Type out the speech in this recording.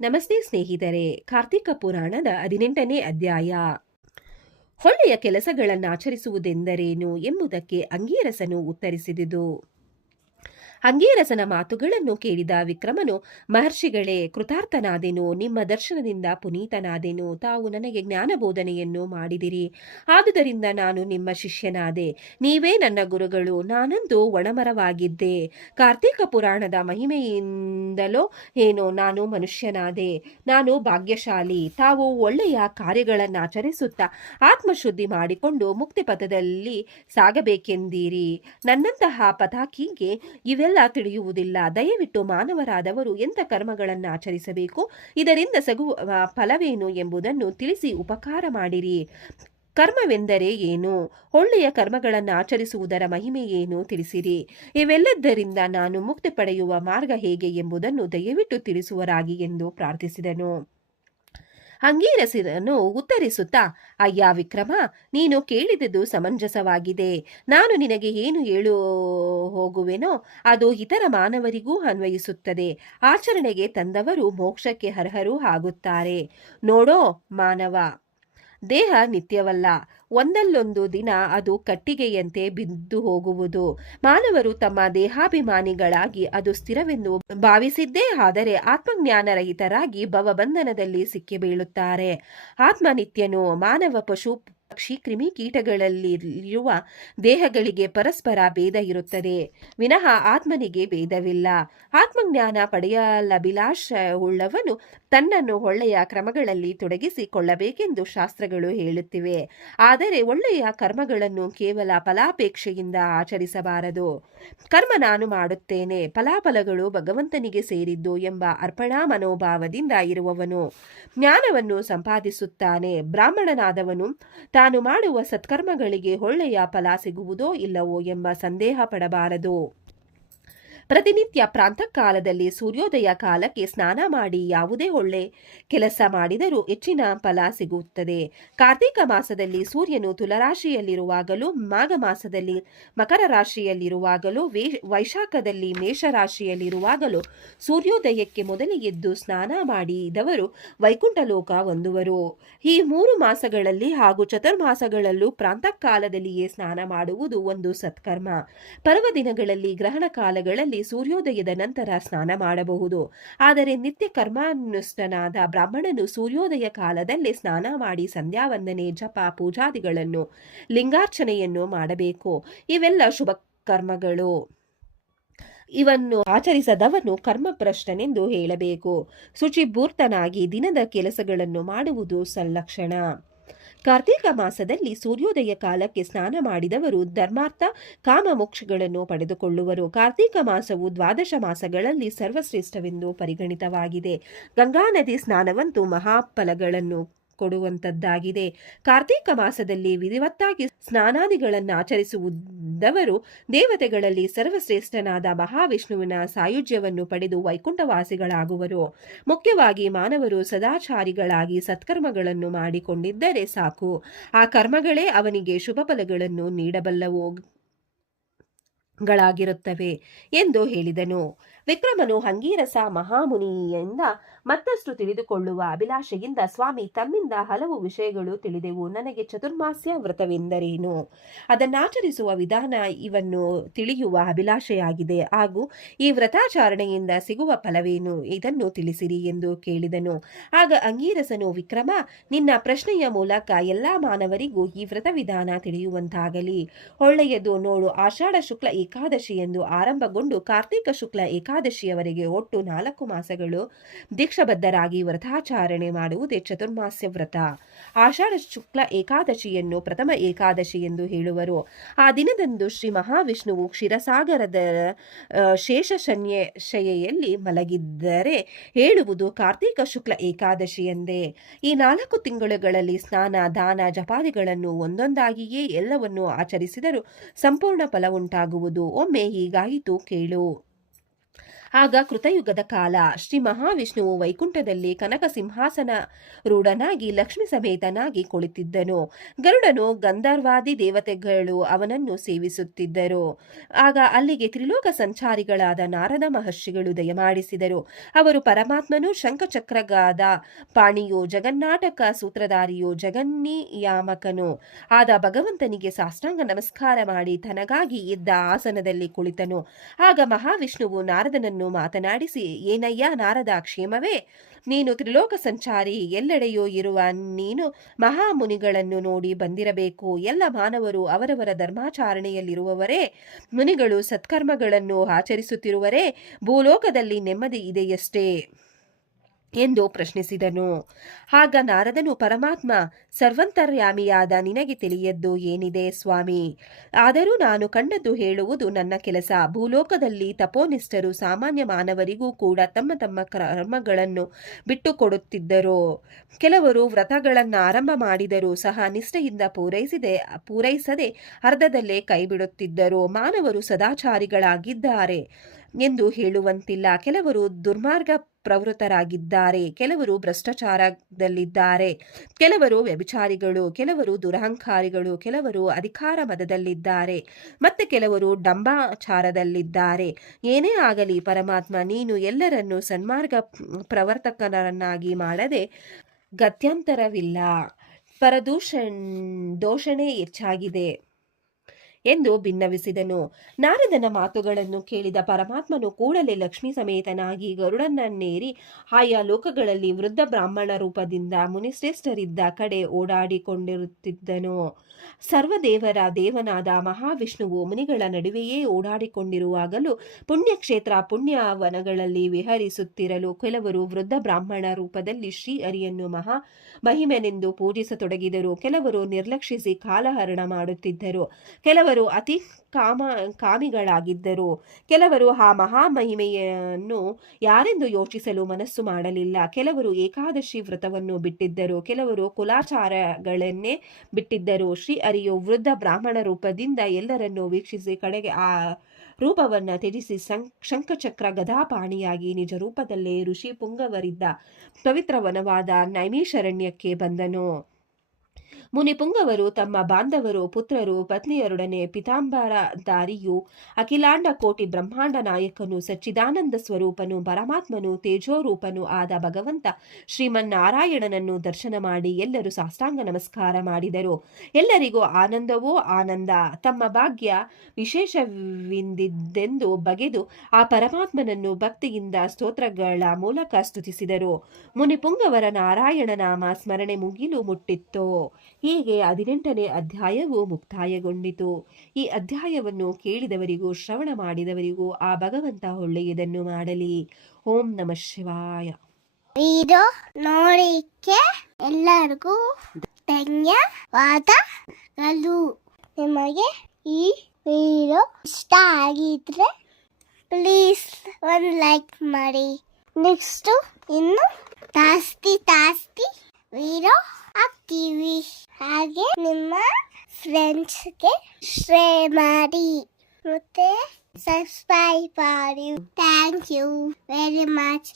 ನಮಸ್ತೆ ಸ್ನೇಹಿತರೆ. ಕಾರ್ತಿಕ ಪುರಾಣದ 18ನೇ ಅಧ್ಯಾಯ. ಒಳ್ಳೆಯ ಕೆಲಸಗಳನ್ನಾಚರಿಸುವುದೆಂದರೇನು ಎಂಬುದಕ್ಕೆ ಅಂಗೀರಸನು ಉತ್ತರಿಸಿದುದು. ಅಂಗೀರಸನ ಮಾತುಗಳನ್ನು ಕೇಳಿದ ವಿಕ್ರಮನು, ಮಹರ್ಷಿಗಳೇ, ಕೃತಾರ್ಥನಾದೆನು. ನಿಮ್ಮ ದರ್ಶನದಿಂದ ಪುನೀತನಾದೆನು. ತಾವು ನನಗೆ ಜ್ಞಾನಬೋಧನೆಯನ್ನು ಮಾಡಿದಿರಿ. ಆದುದರಿಂದ ನಾನು ನಿಮ್ಮ ಶಿಷ್ಯನಾದೆ. ನೀವೇ ನನ್ನ ಗುರುಗಳು. ನಾನಂತೂ ಒಣಮರವಾಗಿದ್ದೆ. ಕಾರ್ತಿಕ ಪುರಾಣದ ಮಹಿಮೆಯಿಂದಲೋ ಏನೋ ನಾನು ಮನುಷ್ಯನಾದೆ. ನಾನು ಭಾಗ್ಯಶಾಲಿ. ತಾವು ಒಳ್ಳೆಯ ಕಾರ್ಯಗಳನ್ನಾಚರಿಸುತ್ತಾ ಆತ್ಮಶುದ್ಧಿ ಮಾಡಿಕೊಂಡು ಮುಕ್ತಿ ಪಥದಲ್ಲಿ ಸಾಗಬೇಕೆಂದಿರಿ. ನನ್ನಂತಹ ಪಥಾಕಿಗೆ ಇವೆಲ್ಲ ತಿಳಿಯುವುದಿಲ್ಲ. ದಯವಿಟ್ಟು ಮಾನವರಾದವರು ಎಂಥ ಕರ್ಮಗಳನ್ನು ಆಚರಿಸಬೇಕು, ಇದರಿಂದ ಸಿಗುವ ಫಲವೇನು ಎಂಬುದನ್ನು ತಿಳಿಸಿ ಉಪಕಾರ ಮಾಡಿರಿ. ಕರ್ಮವೆಂದರೆ ಏನು? ಒಳ್ಳೆಯ ಕರ್ಮಗಳನ್ನು ಆಚರಿಸುವುದರ ಮಹಿಮೆ ಏನು ತಿಳಿಸಿರಿ. ಇವೆಲ್ಲದರಿಂದ ನಾನು ಮುಕ್ತಿ ಪಡೆಯುವ ಮಾರ್ಗ ಹೇಗೆ ಎಂಬುದನ್ನು ದಯವಿಟ್ಟು ತಿಳಿಸುವರಾಗಿ ಎಂದು ಪ್ರಾರ್ಥಿಸಿದನು. ಅಂಗೀರಸನು ಉತ್ತರಿಸುತ್ತಾ, ಅಯ್ಯ ವಿಕ್ರಮ, ನೀನು ಕೇಳಿದುದು ಸಮಂಜಸವಾಗಿದೆ. ನಾನು ನಿನಗೆ ಏನು ಹೇಳು ಹೋಗುವೆನೋ ಅದು ಇತರ ಮಾನವರಿಗೂ ಅನ್ವಯಿಸುತ್ತದೆ. ಆಚರಣೆಗೆ ತಂದವರು ಮೋಕ್ಷಕ್ಕೆ ಅರ್ಹರೂ ಆಗುತ್ತಾರೆ. ನೋಡೋ ಮಾನವ, ದೇಹ ನಿತ್ಯವಲ್ಲ. ಒಂದಲ್ಲೊಂದು ದಿನ ಅದು ಕಟ್ಟಿಗೆಯಂತೆ ಬಿದ್ದು ಹೋಗುವುದು. ಮಾನವರು ತಮ್ಮ ದೇಹಾಭಿಮಾನಿಗಳಾಗಿ ಅದು ಸ್ಥಿರವೆಂದು ಭಾವಿಸಿದ್ದೇ ಆದರೆ ಆತ್ಮಜ್ಞಾನರಹಿತರಾಗಿ ಭವಬಂಧನದಲ್ಲಿ ಸಿಕ್ಕಿಬೀಳುತ್ತಾರೆ. ಆತ್ಮ ನಿತ್ಯನು. ಮಾನವ, ಪಶು, ಪಕ್ಷಿ, ಕ್ರಿಮಿ ಕೀಟಗಳಲ್ಲಿರುವ ದೇಹಗಳಿಗೆ ಪರಸ್ಪರ ಭೇದ ಇರುತ್ತದೆ ವಿನಃ ಆತ್ಮನಿಗೆ ಭೇದವಿಲ್ಲ. ಆತ್ಮಜ್ಞಾನ ಪಡೆಯಲಭಿಲಾಷವುಳ್ಳವನು ತನ್ನನ್ನು ಒಳ್ಳೆಯ ಕ್ರಮಗಳಲ್ಲಿ ತೊಡಗಿಸಿಕೊಳ್ಳಬೇಕೆಂದು ಶಾಸ್ತ್ರಗಳು ಹೇಳುತ್ತಿವೆ. ಆದರೆ ಒಳ್ಳೆಯ ಕರ್ಮಗಳನ್ನು ಕೇವಲ ಫಲಾಪೇಕ್ಷೆಯಿಂದ ಆಚರಿಸಬಾರದು. ಕರ್ಮ ನಾನು ಮಾಡುತ್ತೇನೆ, ಫಲಾಫಲಗಳು ಭಗವಂತನಿಗೆ ಸೇರಿದ್ದು ಎಂಬ ಅರ್ಪಣಾ ಮನೋಭಾವದಿಂದ ಇರುವವನು ಜ್ಞಾನವನ್ನು ಸಂಪಾದಿಸುತ್ತಾನೆ. ಬ್ರಾಹ್ಮಣನಾದವನು ತಾನು ಮಾಡುವ ಸತ್ಕರ್ಮಗಳಿಗೆ ಒಳ್ಳೆಯ ಫಲ ಸಿಗುವುದೋ ಇಲ್ಲವೋ ಎಂಬ ಸಂದೇಹ ಪಡಬಾರದು. ಪ್ರತಿನಿತ್ಯ ಪ್ರಾಂತಃಕಾಲದಲ್ಲಿ ಸೂರ್ಯೋದಯ ಕಾಲಕ್ಕೆ ಸ್ನಾನ ಮಾಡಿ ಯಾವುದೇ ಒಳ್ಳೆ ಕೆಲಸ ಮಾಡಿದರೂ ಹೆಚ್ಚಿನ ಫಲ ಸಿಗುತ್ತದೆ. ಕಾರ್ತಿಕ ಮಾಸದಲ್ಲಿ ಸೂರ್ಯನು ತುಲಾರಾಶಿಯಲ್ಲಿರುವಾಗಲೂ, ಮಾಘ ಮಾಸದಲ್ಲಿ ಮಕರ ರಾಶಿಯಲ್ಲಿರುವಾಗಲೂ, ವೈಶಾಖದಲ್ಲಿ ಮೇಷರಾಶಿಯಲ್ಲಿರುವಾಗಲೂ ಸೂರ್ಯೋದಯಕ್ಕೆ ಮೊದಲೇ ಎದ್ದು ಸ್ನಾನ ಮಾಡಿದವರು ವೈಕುಂಠ ಲೋಕ ಹೊಂದುವರು. ಈ 3 ಮಾಸಗಳಲ್ಲಿ ಹಾಗೂ ಚತುರ್ಮಾಸಗಳಲ್ಲೂ ಪ್ರಾಂತಃಕಾಲದಲ್ಲಿಯೇ ಸ್ನಾನ ಮಾಡುವುದು ಒಂದು ಸತ್ಕರ್ಮ. ಪರ್ವದಿನಗಳಲ್ಲಿ, ಗ್ರಹಣ ಕಾಲಗಳಲ್ಲಿ ಸೂರ್ಯೋದಯದ ನಂತರ ಸ್ನಾನ ಮಾಡಬಹುದು. ಆದರೆ ನಿತ್ಯ ಕರ್ಮಾನುಷ್ಠನಾದ ಬ್ರಾಹ್ಮಣನು ಸೂರ್ಯೋದಯ ಕಾಲದಲ್ಲೇ ಸ್ನಾನ ಮಾಡಿ ಸಂಧ್ಯಾ ವಂದನೆ, ಜಪ, ಪೂಜಾದಿಗಳನ್ನು, ಲಿಂಗಾರ್ಚನೆಯನ್ನು ಮಾಡಬೇಕು. ಇವೆಲ್ಲ ಶುಭ ಕರ್ಮಗಳು. ಇವನ್ನು ಆಚರಿಸದವನು ಕರ್ಮಭ್ರಷ್ಟನೆಂದು ಹೇಳಬೇಕು. ಶುಚಿಭೂರ್ತನಾಗಿ ದಿನದ ಕೆಲಸಗಳನ್ನು ಮಾಡುವುದು ಸಲ್ಲಕ್ಷಣ. ಕಾರ್ತಿಕ ಮಾಸದಲ್ಲಿ ಸೂರ್ಯೋದಯ ಕಾಲಕ್ಕೆ ಸ್ನಾನ ಮಾಡಿದವರು ಧರ್ಮಾರ್ಥ ಕಾಮ ಮೋಕ್ಷಗಳನ್ನು ಪಡೆದುಕೊಳ್ಳುವರು. ಕಾರ್ತಿಕ ಮಾಸವು 12 ಮಾಸಗಳಲ್ಲಿ ಸರ್ವಶ್ರೇಷ್ಠವೆಂದು ಪರಿಗಣಿತವಾಗಿದೆ. ಗಂಗಾ ನದಿ ಸ್ನಾನವಂತೂ ಮಹಾಫಲಗಳನ್ನು ಕೊಡುವಂತದ್ದಾಗಿದೆ. ಕಾರ್ತಿಕ ಮಾಸದಲ್ಲಿ ವಿಧಿವತ್ತಾಗಿ ಸ್ನಾನಾದಿಗಳನ್ನು ಆಚರಿಸುವುದವರು ದೇವತೆಗಳಲ್ಲಿ ಸರ್ವಶ್ರೇಷ್ಠನಾದ ಮಹಾವಿಷ್ಣುವಿನ ಸಾಯುಜ್ಯವನ್ನು ಪಡೆದು ವೈಕುಂಠವಾಸಿಗಳಾಗುವರು. ಮುಖ್ಯವಾಗಿ ಮಾನವರು ಸದಾಚಾರಿಗಳಾಗಿ ಸತ್ಕರ್ಮಗಳನ್ನು ಮಾಡಿಕೊಂಡಿದ್ದರೆ ಸಾಕು. ಆ ಕರ್ಮಗಳೇ ಅವನಿಗೆ ಶುಭ ಫಲಗಳನ್ನು ನೀಡಬಲ್ಲವು ಗಳಾಗಿರುತ್ತವೆ ಎಂದು ಹೇಳಿದನು. ವಿಕ್ರಮನು ಅಂಗೀರಸ ಮಹಾಮುನಿಯಿಂದ ಮತ್ತಷ್ಟು ತಿಳಿದುಕೊಳ್ಳುವ ಅಭಿಲಾಷೆಯಿಂದ, ಸ್ವಾಮಿ, ತಮ್ಮಿಂದ ಹಲವು ವಿಷಯಗಳು ತಿಳಿದೆವು. ನನಗೆ ಚತುರ್ಮಾಸ್ಯ ವ್ರತವೆಂದರೇನು, ಅದನ್ನಾಚರಿಸುವ ವಿಧಾನ ಇವನ್ನು ತಿಳಿಯುವ ಅಭಿಲಾಷೆಯಾಗಿದೆ. ಹಾಗೂ ಈ ವ್ರತಾಚರಣೆಯಿಂದ ಸಿಗುವ ಫಲವೇನು, ಇದನ್ನು ತಿಳಿಸಿರಿ ಎಂದು ಕೇಳಿದನು. ಆಗ ಅಂಗೀರಸನು, ವಿಕ್ರಮ, ನಿನ್ನ ಪ್ರಶ್ನೆಯ ಮೂಲಕ ಎಲ್ಲಾ ಮಾನವರಿಗೂ ಈ ವ್ರತ ವಿಧಾನ ತಿಳಿಯುವಂತಾಗಲಿ. ಒಳ್ಳೆಯದು. ನೋಡು, ಆಷಾಢ ಶುಕ್ಲ ಏಕಾದಶಿ ಎಂದು ಆರಂಭಗೊಂಡು ಕಾರ್ತಿಕ ಶುಕ್ಲ ಏಕಾದಶಿಯವರೆಗೆ ಒಟ್ಟು 4 ಮಾಸಗಳು ದೀಕ್ಷಾಬದ್ಧರಾಗಿ ವ್ರತಾಚರಣೆ ಮಾಡುವುದೇ ಚತುರ್ಮಾಸ್ಯ ವ್ರತ. ಆಷಾಢ ಶುಕ್ಲ ಏಕಾದಶಿಯನ್ನು ಪ್ರಥಮ ಏಕಾದಶಿ ಎಂದು ಹೇಳುವರು. ಆ ದಿನದಂದು ಶ್ರೀ ಮಹಾವಿಷ್ಣುವು ಕ್ಷೀರಸಾಗರದ ಶೇಷಶಯ್ಯೆಯಲ್ಲಿ ಮಲಗಿದ್ದರೆ ಹೇಳುವುದು ಕಾರ್ತಿಕ ಶುಕ್ಲ ಏಕಾದಶಿ ಎಂದೇ. ಈ 4 ತಿಂಗಳುಗಳಲ್ಲಿ ಸ್ನಾನ, ದಾನ, ಜಪಾದಿಗಳನ್ನು ಒಂದೊಂದಾಗಿಯೇ ಎಲ್ಲವನ್ನೂ ಆಚರಿಸಿದರೂ ಸಂಪೂರ್ಣ ಫಲ ಉಂಟಾಗುವುದು. ಒಮ್ಮೆ ಹೀಗಾಯಿತು ಕೇಳು. ಆಗ ಕೃತಯುಗದ ಕಾಲ. ಶ್ರೀ ಮಹಾವಿಷ್ಣುವು ವೈಕುಂಠದಲ್ಲಿ ಕನಕ ಸಿಂಹಾಸನ ರೂಢನಾಗಿ ಲಕ್ಷ್ಮಿ ಸಮೇತನಾಗಿ ಕುಳಿತಿದ್ದನು. ಗರುಡನು ಗಂಧರ್ವಾದಿ ದೇವತೆಗಳು ಅವನನ್ನು ಸೇವಿಸುತ್ತಿದ್ದರು. ಆಗ ಅಲ್ಲಿಗೆ ತ್ರಿಲೋಕ ಸಂಚಾರಿಗಳಾದ ನಾರದ ಮಹರ್ಷಿಗಳು ದಯಮಾಡಿಸಿದರು. ಅವರು ಪರಮಾತ್ಮನು ಶಂಖಚಕ್ರಗಾದ ಪಾಣಿಯೋ ಜಗನ್ನಾಟಕ ಸೂತ್ರಧಾರಿಯೋ ಜಗನ್ನಿಯಾಮಕನು ಆದ ಭಗವಂತನಿಗೆ ಸಾಷ್ಟಾಂಗ ನಮಸ್ಕಾರ ಮಾಡಿ ತನಗಾಗಿ ಇದ್ದ ಆಸನದಲ್ಲಿ ಕುಳಿತನು. ಆಗ ಮಹಾವಿಷ್ಣುವು ನಾರದನನ್ನು ಮಾತನಾಡಿಸಿ, ಏನಯ್ಯ ನಾರದ, ಕ್ಷೇಮವೇ? ನೀನು ತ್ರಿಲೋಕ ಸಂಚಾರಿ, ಎಲ್ಲೆಡೆಯೂ ಇರುವ ನೀನು ಮಹಾಮುನಿಗಳನ್ನು ನೋಡಿ ಬಂದಿರಬೇಕು. ಎಲ್ಲ ಮಾನವರು ಅವರವರ ಧರ್ಮಾಚರಣೆಯಲ್ಲಿರುವವರೇ? ಮುನಿಗಳು ಸತ್ಕರ್ಮಗಳನ್ನು ಆಚರಿಸುತ್ತಿರುವರೇ? ಭೂಲೋಕದಲ್ಲಿ ನೆಮ್ಮದಿ ಇದೆಯಷ್ಟೇ ಎಂದು ಪ್ರಶ್ನಿಸಿದನು. ಆಗ ನಾರದನು, ಪರಮಾತ್ಮ ಸರ್ವಂತರ್ಯಾಮಿಯಾದ ನಿನಗೆ ತಿಳಿಯದ್ದು ಏನಿದೆ ಸ್ವಾಮಿ? ಆದರೂ ನಾನು ಕಂಡದ್ದು ಹೇಳುವುದು ನನ್ನ ಕೆಲಸ. ಭೂಲೋಕದಲ್ಲಿ ತಪೋನಿಷ್ಠರು ಸಾಮಾನ್ಯ ಮಾನವರಿಗೂ ಕೂಡ ತಮ್ಮ ತಮ್ಮ ಕರ್ಮಗಳನ್ನು ಬಿಟ್ಟುಕೊಡುತ್ತಿದ್ದರು. ಕೆಲವರು ವ್ರತಗಳನ್ನು ಆರಂಭ ಮಾಡಿದರೂ ಸಹ ನಿಷ್ಠೆಯಿಂದ ಪೂರೈಸದೆ ಅರ್ಧದಲ್ಲೇ ಕೈಬಿಡುತ್ತಿದ್ದರು. ಮಾನವರು ಸದಾಚಾರಿಗಳಾಗಿದ್ದಾರೆ ಎಂದು ಹೇಳುವಂತಿಲ್ಲ. ಕೆಲವರು ದುರ್ಮಾರ್ಗ ಪ್ರವೃತ್ತರಾಗಿದ್ದಾರೆ, ಕೆಲವರು ಭ್ರಷ್ಟಾಚಾರದಲ್ಲಿದ್ದಾರೆ, ಕೆಲವರು ವ್ಯಭಿಚಾರಿಗಳು, ಕೆಲವರು ದುರಹಂಕಾರಿಗಳು, ಕೆಲವರು ಅಧಿಕಾರ ಮದದಲ್ಲಿದ್ದಾರೆ, ಮತ್ತೆ ಕೆಲವರು ಡಂಬಾಚಾರದಲ್ಲಿದ್ದಾರೆ. ಏನೇ ಆಗಲಿ ಪರಮಾತ್ಮ, ನೀನು ಎಲ್ಲರನ್ನೂ ಸನ್ಮಾರ್ಗ ಪ್ರವರ್ತಕರನ್ನಾಗಿ ಮಾಡದೆ ಗತ್ಯಂತರವಿಲ್ಲ. ದೋಷಣೆ ಹೆಚ್ಚಾಗಿದೆ ಎಂದು ಭಿನ್ನವಿಸಿದನು. ನಾರದನ ಮಾತುಗಳನ್ನು ಕೇಳಿದ ಪರಮಾತ್ಮನು ಕೂಡಲೇ ಲಕ್ಷ್ಮೀ ಸಮೇತನಾಗಿ ಗರುಡನನ್ನೇರಿ ಆಯಾ ಲೋಕಗಳಲ್ಲಿ ವೃದ್ಧ ಬ್ರಾಹ್ಮಣ ರೂಪದಿಂದ ಮುನಿಶ್ರೇಷ್ಠರಿದ್ದ ಕಡೆ ಓಡಾಡಿಕೊಂಡಿರುತ್ತಿದ್ದನು. ಸರ್ವದೇವರ ದೇವನಾದ ಮಹಾವಿಷ್ಣುವು ಮುನಿಗಳ ನಡುವೆಯೇ ಓಡಾಡಿಕೊಂಡಿರುವಾಗಲೂ ಪುಣ್ಯಕ್ಷೇತ್ರ ಪುಣ್ಯವನಗಳಲ್ಲಿ ವಿಹರಿಸುತ್ತಿರಲು ಕೆಲವರು ವೃದ್ಧ ಬ್ರಾಹ್ಮಣ ರೂಪದಲ್ಲಿ ಶ್ರೀಹರಿಯನ್ನು ಮಹಿಮೆನೆಂದು ಪೂಜಿಸತೊಡಗಿದರು. ಕೆಲವರು ನಿರ್ಲಕ್ಷಿಸಿ ಕಾಲಹರಣ ಮಾಡುತ್ತಿದ್ದರು. ಕೆಲವರು ಅತಿ ಕಾಮಿಗಳಾಗಿದ್ದರು. ಕೆಲವರು ಆ ಮಹಾಮಹಿಮೆಯನ್ನು ಯಾರೆಂದು ಯೋಚಿಸಲು ಮನಸ್ಸು ಮಾಡಲಿಲ್ಲ. ಕೆಲವರು ಏಕಾದಶಿ ವ್ರತವನ್ನು ಬಿಟ್ಟಿದ್ದರು. ಕೆಲವರು ಕುಲಾಚಾರಗಳನ್ನೇ ಬಿಟ್ಟಿದ್ದರು. ಶ್ರೀಹರಿಯು ವೃದ್ಧ ಬ್ರಾಹ್ಮಣ ರೂಪದಿಂದ ಎಲ್ಲರನ್ನೂ ವೀಕ್ಷಿಸಿ ಕಡೆಗೆ ಆ ರೂಪವನ್ನು ತ್ಯಜಿಸಿ ಶಂಖಚಕ್ರ ಗದಾಪಾಣಿಯಾಗಿ ನಿಜ ರೂಪದಲ್ಲೇ ಋಷಿ ಪುಂಗವರಿದ್ದ ಪವಿತ್ರ ವನವಾದ ನೈಮಿಷಾರಣ್ಯಕ್ಕೆ ಬಂದನು. ಮುನಿಪುಂಗವರು ತಮ್ಮ ಬಾಂಧವರು, ಪುತ್ರರು, ಪತ್ನಿಯರೊಡನೆ ಪಿತಾಂಬರಧಾರಿಯು ಅಖಿಲಾಂಡ ಕೋಟಿ ಬ್ರಹ್ಮಾಂಡ ನಾಯಕನು, ಸಚ್ಚಿದಾನಂದ ಸ್ವರೂಪನು, ಪರಮಾತ್ಮನು, ತೇಜೋರೂಪನು ಆದ ಭಗವಂತ ಶ್ರೀಮನ್ನಾರಾಯಣನನ್ನು ದರ್ಶನ ಮಾಡಿ ಎಲ್ಲರೂ ಸಾಷ್ಟಾಂಗ ನಮಸ್ಕಾರ ಮಾಡಿದರು. ಎಲ್ಲರಿಗೂ ಆನಂದವೋ ಆನಂದ. ತಮ್ಮ ಭಾಗ್ಯ ವಿಶೇಷವಿಂದೆಂದು ಬಗೆದು ಆ ಪರಮಾತ್ಮನನ್ನು ಭಕ್ತಿಯಿಂದ ಸ್ತೋತ್ರಗಳ ಮೂಲಕ ಸ್ತುತಿಸಿದರು. ಮುನಿಪುಂಗವರ ನಾರಾಯಣ ನಾಮ ಸ್ಮರಣೆ ಮುಗಿಲು ಮುಟ್ಟಿತ್ತು. ಹೀಗೆ 18ನೇ ಅಧ್ಯಾಯವು ಮುಕ್ತಾಯಗೊಂಡಿತು. ಈ ಅಧ್ಯಾಯವನ್ನು ಕೇಳಿದವರಿಗೂ ಶ್ರವಣ ಮಾಡಿದವರಿಗೂ ಆ ಭಗವಂತ ಒಳ್ಳೆಯದನ್ನು ಮಾಡಲಿ. ಓಂ ನಮಃ ಶಿವಾಯ. ವಿಡಿಯೋ ನೋಡಿಕ್ಕೆ ಎಲ್ಲರಿಗೂ ಧನ್ಯವಾದಗಳು. ನಿಮಗೆ ಈ ವಿಡಿಯೋ ಇಷ್ಟ ಆಗಿದ್ರೆ ಪ್ಲೀಸ್ ಒಂದು ಲೈಕ್ ಮಾಡಿ. ನೆಕ್ಸ್ಟ್ ಇನ್ನು ಜಾಸ್ತಿ ವಿಡಿಯೋ ಹಾಕ್ತೀವಿ. ಹಾಗೆ ನಿಮ್ಮ ಫ್ರೆಂಡ್ಸ್ಗೆ ಶೇರ್ ಮಾಡಿ ಮತ್ತೆ ಸಬ್ಸ್ಕ್ರೈಬ್ ಮಾಡಿ. Thank you very much.